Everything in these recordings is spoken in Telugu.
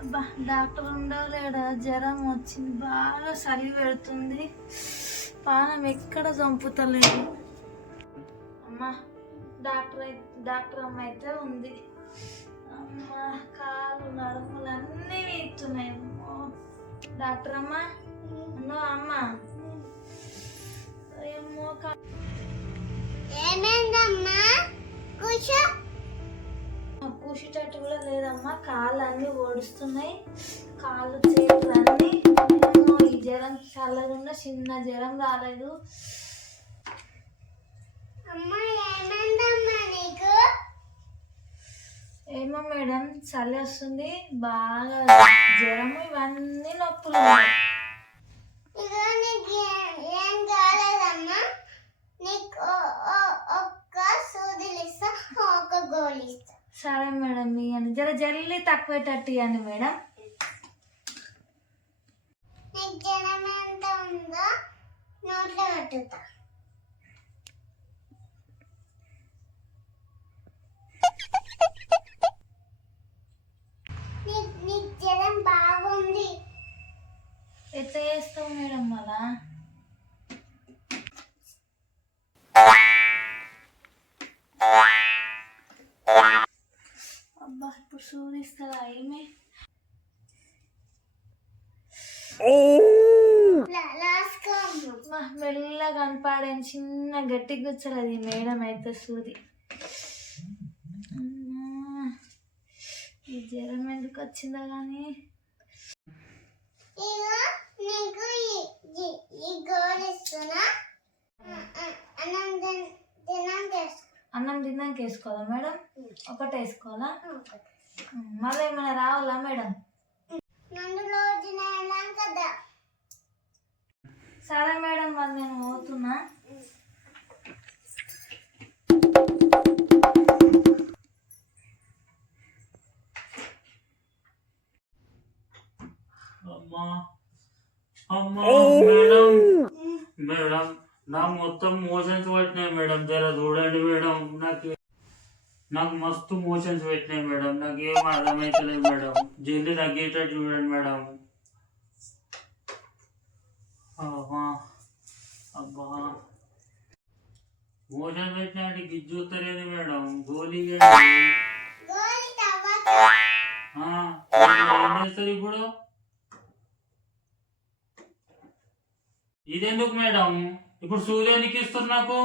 అబ్బా డాక్టర్ ఉండలేడా? జ్వరం వచ్చింది. బాగా చలి పెడుతుంది. పానం ఎక్కడ చంపుతలేదు అమ్మా డాక్టర్ డాక్టర్ అమ్మ అయితే ఉంది. అమ్మ కాలు నడుములు అన్నీ వీస్తున్నాయి డాక్టర్ అమ్మ ఉన్నావా అమ్మ. ఏమో ఏమైందమ్మా? కాళ్ళు అన్నీ ఓడుస్తున్నాయి. కాళ్ళు చేతులు అన్నీ ఈ జ్వరం చల్లకుండా చిన్న జ్వరం రాలేదు. ఏమో మేడం చలి వస్తుంది బాగా జ్వరం ఇవన్నీ నొప్పులు సరే మేడం ఇవ్వండి జల్లి తక్కువేటట్టు ఇవ్వండి మేడం. నీకు ఎంత ఉందో నోట్లో పెట్టుతా. ఏమి? మెల్లగా కనపాడని చిన్న గట్టి గుచ్చలేదు మేడం అయితే సూది. అమ్మా, ఈ జ్వరం ఎందుకు వచ్చిందో కానీ అన్నం తిన్- తిన్నాక వేసుకో. అన్నం తిన్నాక వేసుకోవాలా మేడం? ఒకటి వేసుకోవాలా. మళ్ళీ ఏమైనా రావాలా మేడం? సరే మేడం మరి నేను పోతున్నా. అమ్మా అమ్మా మేడం. మేడం నాకు మొత్తం మోషన్స్ పెట్టినాయి మేడం. జర చూడండి మేడం నాకు నాకు మస్తు మోషన్స్ పెట్టినాయి మేడం. నాకు ఏం అర్థమవుతలేదు మేడం. జల్దీ తగ్గేటట్టు చూడండి మేడం. అమ్మా అబ్బా. మోషన్ పెట్టినట్టు గిజ్జుతలేదు మేడం గోళీ ఇవ్వండి. గోళీ తర్వాత ఆ, ఏం చేస్తారు ఇప్పుడు? ఇదెందుకు మేడం? ఇప్పుడు సూది ఎందుకు ఇస్తారు నాకు.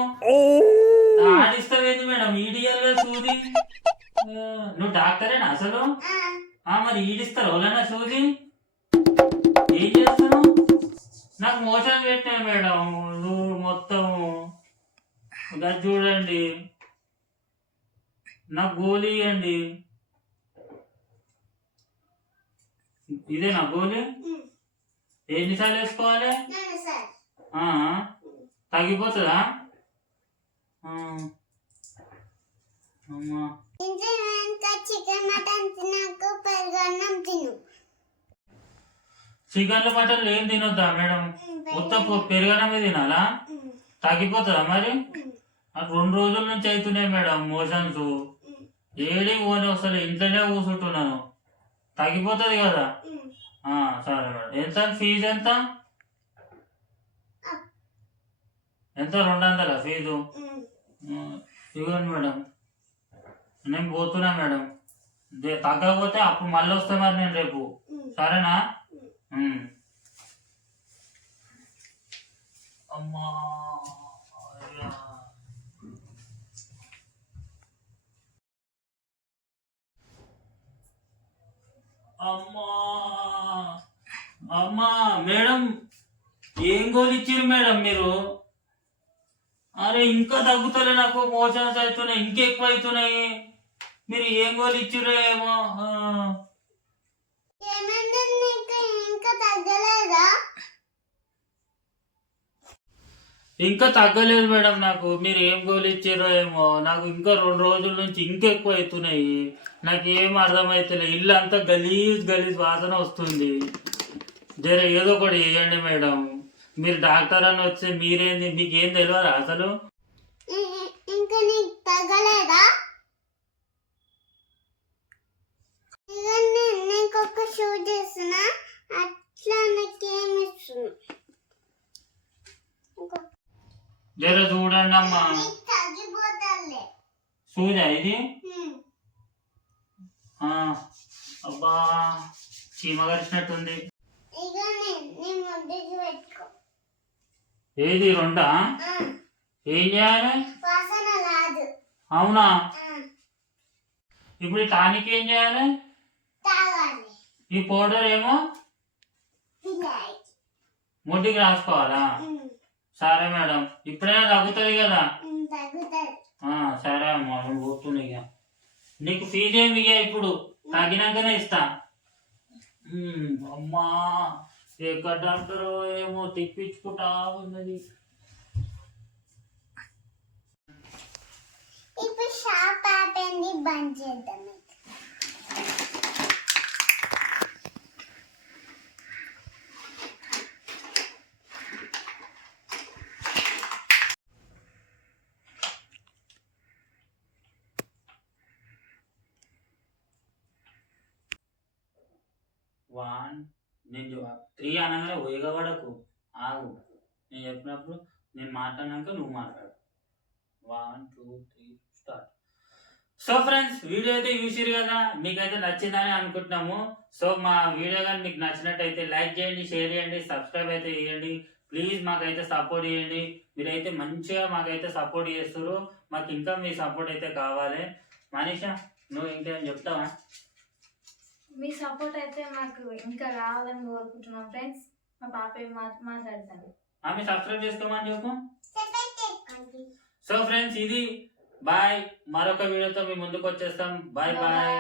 ఆడిస్తావేంది మేడం? ఈడియల్గా సూది. నువ్వు డాక్టరేనా అసలు? ఆ, మరి ఈడిస్తారు ఎవరైనా సూది? ఏం చేస్తాను నాకు మోషన్ పెట్టాను మేడం. నువ్వు మొత్తం గది చూడండి. నాకు గోళీ ఇవ్వండి. ఇదే నా గోళీ. ఎన్నిసార్లు వేసుకోవాలి? తగ్గిపోతుందా. అమ్మా. తింటే చికెన్ మటన్ తిన్నాక పెరుగన్నం తిను. చికెన్లు మటన్లు ఏం తినొద్దా మేడం? ఉమ్, మొత్తం పెరుగనమే తినాలా? తగ్గిపోతుందా మరి? రెండు రోజుల నుంచి అవుతున్నాయి మేడం మోషన్స్. ఏడి పోనీ వస్తలే ఇంట్లోనే కూర్చుంటున్నాను. తగ్గిపోతుంది కదా? సరే మేడం. ఎంత? ఫీజు ఎంత? ఎంత? రెండు వందల ఫీజు? ఇవ్వండి మేడం నేను పోతున్నా మేడం తగ్గకపోతే అప్పుడు మళ్ళీ వస్తా మరి నేను రేపు. సరేనా. అమ్మా. అమ్మా అమ్మా మేడం ఏం గోలు ఇచ్చారు మేడం మీరు అరే ఇంకా తగ్గుతలే నాకు మోషన్స్ అవుతున్నాయి ఇంకెక్కువ అవుతున్నాయి మీరు ఏం గోలు ఇచ్చిర్రో ఏమో ఇంకా తగ్గలేదా? మేడం నాకు. మీరు ఏం గోలు ఇచ్చారో ఏమో నాకు ఇంకా రెండు రోజుల నుంచి ఇంకా ఎక్కువ అవుతున్నాయి నాకు ఏం అర్థమవుతలే ఇల్లు అంతా గలీజ్ గలీజ్ వాసన వస్తుంది. జర ఏదో ఒకటి చేయండి మేడం. మీరు డాక్టర్ అని వచ్చి మీరేంది మీకు ఏం తెలియదు అసలు? ఇ- ఇంకా నీకు తగ్గలేదా? ఇక నీ- నీకు ఒక షూట్ చేస్తున్నా అట్లా నాకేమి ఇస్తున్నా ఇంకో జర చూడండి అమ్మా సూదా ఇది? అబ్బా చీమ కరిచినట్టుంది. ఇక నేను పెట్టుకో. ఏది రెండా? ఏం చేయాలి? అవునా? ఇప్పుడు టానిక్ ఏం చేయాలి? ఈ పౌడర్ ఏమో ముడ్డికి రాసుకోవాలా. సరే మేడం. ఇప్పుడైనా తగ్గుతుంది కదా? సరే అమ్మా నేను పోతున్నా ఇక. నీకు ఫీజు ఏమి ఇక ఇప్పుడు? తగ్గినాకనే ఇస్తా. అమ్మా. ఎక్కడ డాక్టరో ఏమో తిప్పించుకుంటా ఉన్నది ఇప్పుడు షాప్ ఆపండి బంద్ చేద్దాం ఇక. నేను త్రీ అనగానే వేగపడకు ఆగు. నేను చెప్పినప్పుడు నేను మాట్లాడినాక నువ్వు మాట్లాడు. One two three start. So friends video అయితే చూసిరు కదా? మీకైతే నచ్చిందని అనుకుంటున్నాము. సో మా వీడియో కానీ మీకు నచ్చినట్టయితే లైక్ చేయండి షేర్ చేయండి సబ్స్క్రైబ్ అయితే చేయండి. ప్లీజ్ మాకైతే సపోర్ట్ చేయండి. మీరైతే మంచిగా మాకైతే సపోర్ట్ చేస్తారు మాకు ఇంకా మీ సపోర్ట్ అయితే కావాలి. మనీషా నువ్వు ఇంకేం చెప్తావా? మీ సపోర్ట్ అయితే మాకు ఇంకా కావాలని కోరుకుంటున్నాం ఫ్రెండ్స్ మా పాప ఏం మా- మాట్లాడతాను ఆమె సబ్స్క్రైబ్ చేసుకోమని చెప్పు. సో ఫ్రెండ్స్ ఇది. బాయ్ మరొక వీడియోతో మీ ముందుకు వచ్చేస్తాం. Bye bye